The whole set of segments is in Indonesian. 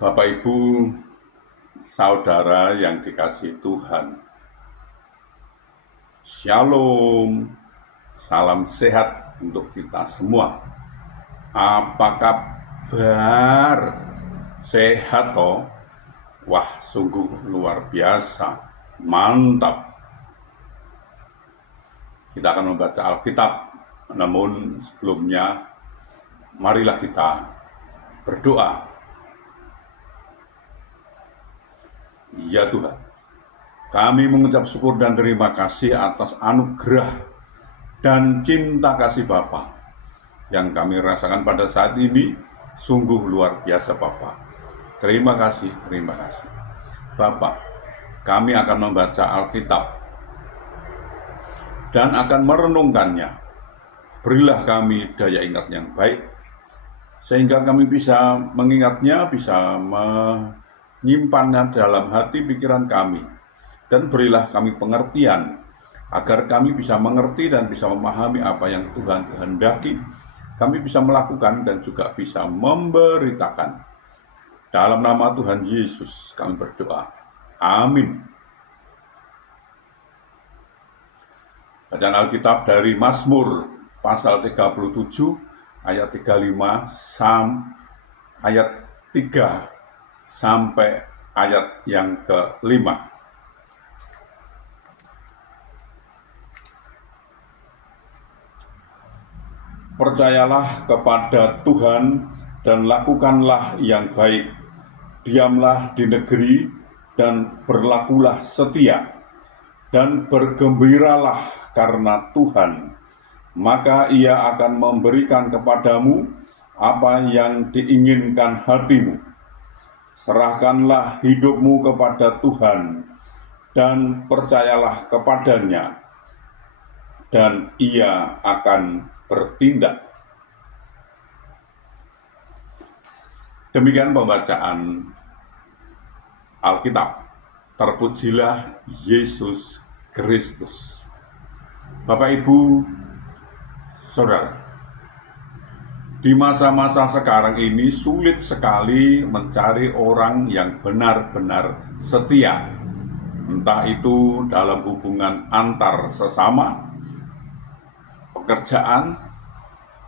Bapak, Ibu, saudara yang dikasihi Tuhan, Shalom, salam sehat untuk kita semua. Apa kabar? Sehat toh? Wah, sungguh luar biasa, mantap. Kita akan membaca Alkitab, namun sebelumnya marilah kita berdoa. Ya Tuhan, kami mengucap syukur dan terima kasih atas anugerah dan cinta kasih Bapa yang kami rasakan pada saat ini. Sungguh luar biasa Bapa. Terima kasih Bapa. Kami akan membaca Alkitab dan akan merenungkannya. Berilah kami daya ingat yang baik, sehingga kami bisa mengingatnya, bisa menyimpannya dalam hati pikiran kami, dan berilah kami pengertian, agar kami bisa mengerti dan bisa memahami apa yang Tuhan kehendaki, kami bisa melakukan dan juga bisa memberitakan. Dalam nama Tuhan Yesus kami berdoa. Amin. Bacaan Alkitab dari Mazmur pasal 37 ayat 35 ayat 3 sampai ayat yang ke-5. Percayalah kepada Tuhan dan lakukanlah yang baik. Diamlah di negeri dan berlakulah setia, dan bergembiralah karena Tuhan, maka Ia akan memberikan kepadamu apa yang diinginkan hatimu. Serahkanlah hidupmu kepada Tuhan dan percayalah kepadanya, dan Ia akan bertindak. Demikian pembacaan Alkitab. Terpujilah Yesus Kristus. Bapak, Ibu, Saudara, di masa-masa sekarang ini sulit sekali mencari orang yang benar-benar setia, entah itu dalam hubungan antar sesama, pekerjaan,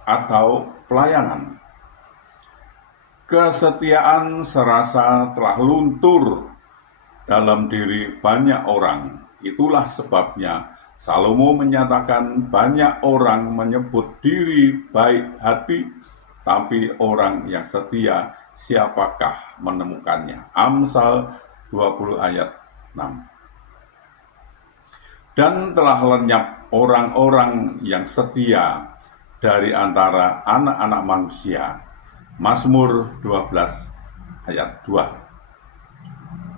atau pelayanan. Kesetiaan serasa telah luntur dalam diri banyak orang. Itulah sebabnya Salomo menyatakan banyak orang menyebut diri baik hati, tapi orang yang setia siapakah menemukannya? Amsal 20 ayat 6. Dan telah lenyap orang-orang yang setia dari antara anak-anak manusia. Mazmur 12 ayat 2.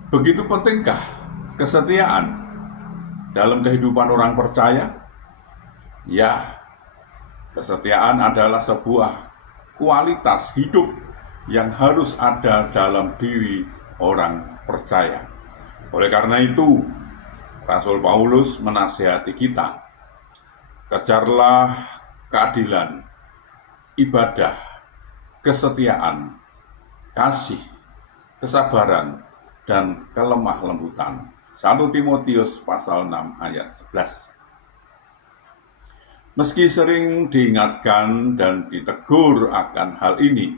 Begitu pentingkah kesetiaan dalam kehidupan orang percaya? Ya, kesetiaan adalah sebuah kualitas hidup yang harus ada dalam diri orang percaya. Oleh karena itu, Rasul Paulus menasihati kita, kejarlah keadilan, ibadah, kesetiaan, kasih, kesabaran, dan kelemah lembutan. 1 Timotius pasal 6 ayat 11. Meski sering diingatkan dan ditegur akan hal ini,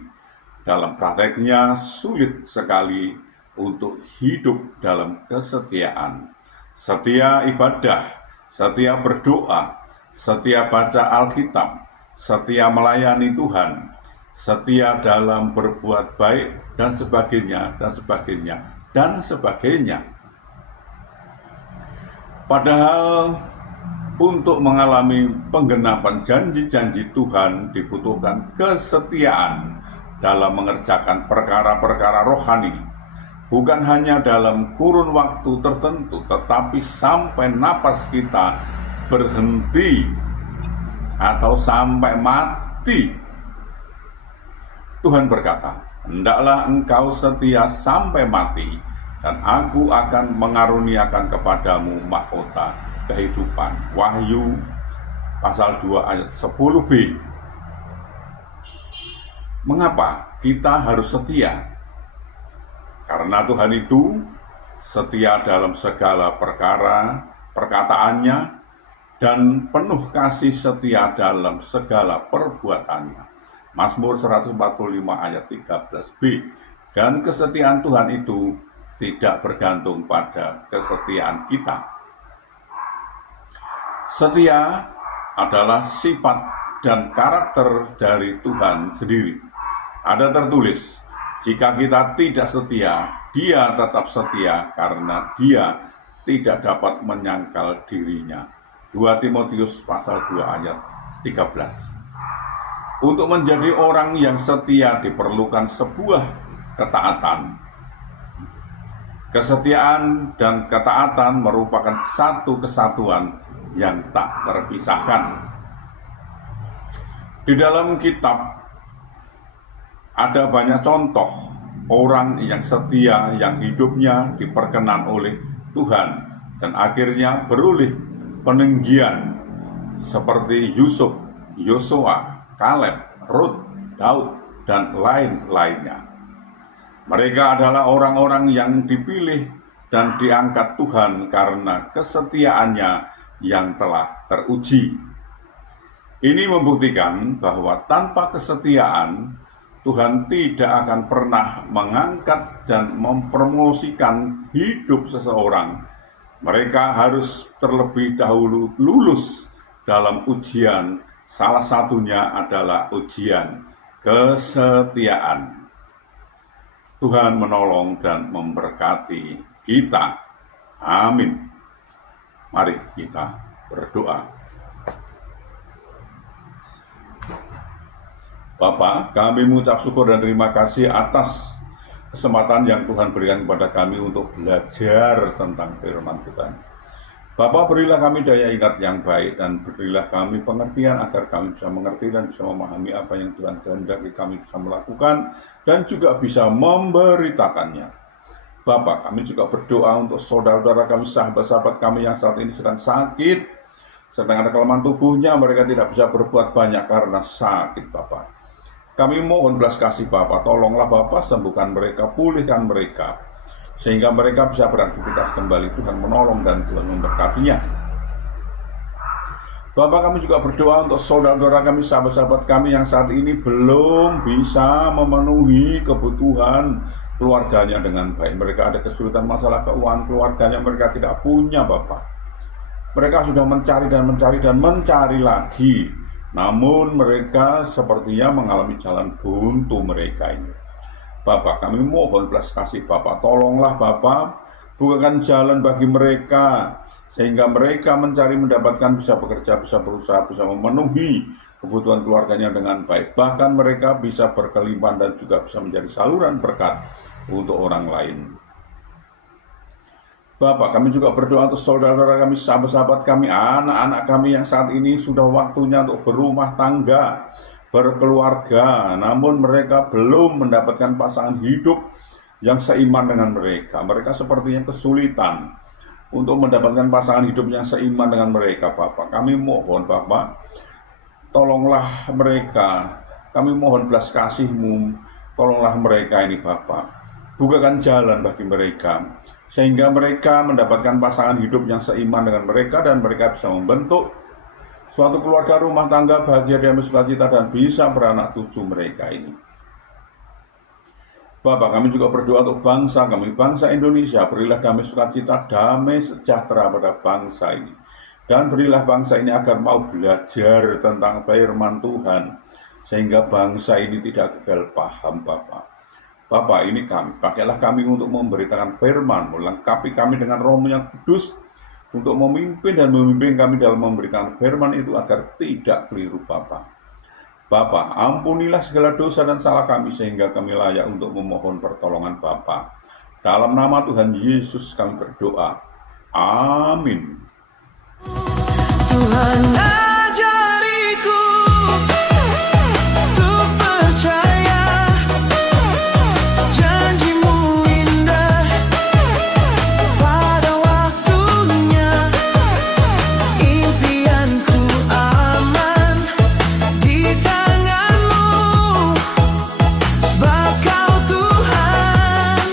dalam prakteknya sulit sekali untuk hidup dalam kesetiaan. Setia ibadah, setia berdoa, setia baca Alkitab, setia melayani Tuhan, setia dalam berbuat baik, dan sebagainya, dan sebagainya, dan sebagainya. Padahal untuk mengalami penggenapan janji-janji Tuhan dibutuhkan kesetiaan dalam mengerjakan perkara-perkara rohani, bukan hanya dalam kurun waktu tertentu, tetapi sampai napas kita berhenti atau sampai mati. Tuhan berkata, hendaklah engkau setia sampai mati, dan aku akan mengaruniakan kepadamu mahkota kehidupan. Wahyu pasal 2 ayat 10b. Mengapa kita harus setia? Karena Tuhan itu setia dalam segala perkataannya dan penuh kasih setia dalam segala perbuatannya. Mazmur 145 ayat 13b. Dan kesetiaan Tuhan itu tidak bergantung pada kesetiaan kita. Setia adalah sifat dan karakter dari Tuhan sendiri. Ada tertulis, jika kita tidak setia, Dia tetap setia karena Dia tidak dapat menyangkal dirinya. 2 Timotius pasal 2 ayat 13. Untuk menjadi orang yang setia diperlukan sebuah ketaatan. Kesetiaan dan ketaatan merupakan satu kesatuan yang tak terpisahkan. Di dalam kitab ada banyak contoh orang yang setia, yang hidupnya diperkenan oleh Tuhan dan akhirnya beroleh peninggian seperti Yusuf, Yosua, Kaleb, Rut, Daud, dan lain-lainnya. Mereka adalah orang-orang yang dipilih dan diangkat Tuhan karena kesetiaannya yang telah teruji. Ini membuktikan bahwa tanpa kesetiaan, Tuhan tidak akan pernah mengangkat dan mempromosikan hidup seseorang. Mereka harus terlebih dahulu lulus dalam ujian. Salah satunya adalah ujian kesetiaan. Tuhan menolong dan memberkati kita. Amin. Mari kita berdoa. Bapa, kami mengucap syukur dan terima kasih atas kesempatan yang Tuhan berikan kepada kami untuk belajar tentang firman Tuhan. Bapa, berilah kami daya ingat yang baik dan berilah kami pengertian agar kami bisa mengerti dan bisa memahami apa yang Tuhan kehendaki kami bisa melakukan dan juga bisa memberitakannya. Bapa, kami juga berdoa untuk saudara-saudara kami, sahabat-sahabat kami yang saat ini sedang sakit, sedang ada kelemahan tubuhnya, mereka tidak bisa berbuat banyak karena sakit, Bapa. Kami mohon belas kasih Bapa, tolonglah Bapa, sembuhkan mereka, pulihkan mereka, sehingga mereka bisa beraktivitas kembali. Tuhan menolong dan Tuhan memberkatinya. Bapak, kami juga berdoa untuk saudara-saudara kami, sahabat-sahabat kami yang saat ini belum bisa memenuhi kebutuhan keluarganya dengan baik. Mereka ada kesulitan masalah keuangan keluarganya, mereka tidak punya Bapak. Mereka sudah mencari dan mencari lagi, namun mereka sepertinya mengalami jalan buntu mereka ini. Bapak, kami mohon belas kasih Bapak, tolonglah Bapak, bukakan jalan bagi mereka, sehingga mereka mencari, mendapatkan, bisa bekerja, bisa berusaha, bisa memenuhi kebutuhan keluarganya dengan baik. Bahkan mereka bisa berkelimpahan dan juga bisa menjadi saluran berkat untuk orang lain. Bapak, kami juga berdoa untuk saudara-saudara kami, sahabat-sahabat kami, anak-anak kami yang saat ini sudah waktunya untuk berumah tangga, berkeluarga, namun mereka belum mendapatkan pasangan hidup yang seiman dengan mereka. Mereka sepertinya kesulitan untuk mendapatkan pasangan hidup yang seiman dengan mereka, Bapak. Kami mohon, Bapak, tolonglah mereka. Kami mohon belas kasih-Mu, tolonglah mereka ini, Bapak. Bukakan jalan bagi mereka, sehingga mereka mendapatkan pasangan hidup yang seiman dengan mereka, dan mereka bisa membentuk suatu keluarga rumah tangga bahagia damai sukacita dan bisa beranak cucu mereka ini. Bapak, kami juga berdoa untuk bangsa kami, bangsa Indonesia. Berilah damai sukacita, damai sejahtera pada bangsa ini. Dan berilah bangsa ini agar mau belajar tentang firman Tuhan, sehingga bangsa ini tidak gagal paham, Bapak. Bapak, ini kami, pakailah kami untuk memberitakan firman, melengkapi kami dengan Roh-Mu yang kudus, untuk memimpin dan membimbing kami dalam memberikan firman itu agar tidak keliru, Bapa. Bapa, ampunilah segala dosa dan salah kami sehingga kami layak untuk memohon pertolongan Bapa. Dalam nama Tuhan Yesus kami berdoa. Amin. Tuhan ajariku untuk percaya, janji-Mu indah pada waktunya, impianku aman di tangan-Mu, sebab Kau Tuhan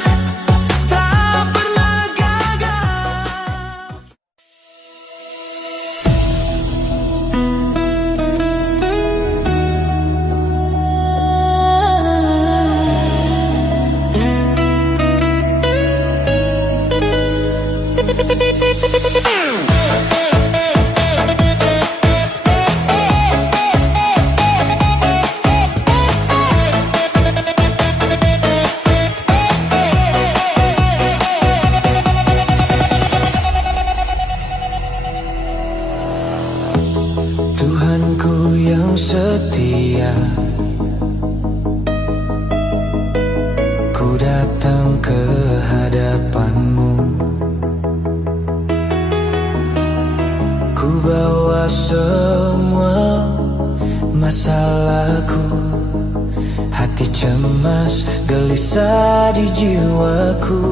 Ku datang ke hadapanmu, ku bawa semua masalahku, hati cemas, gelisah di jiwaku.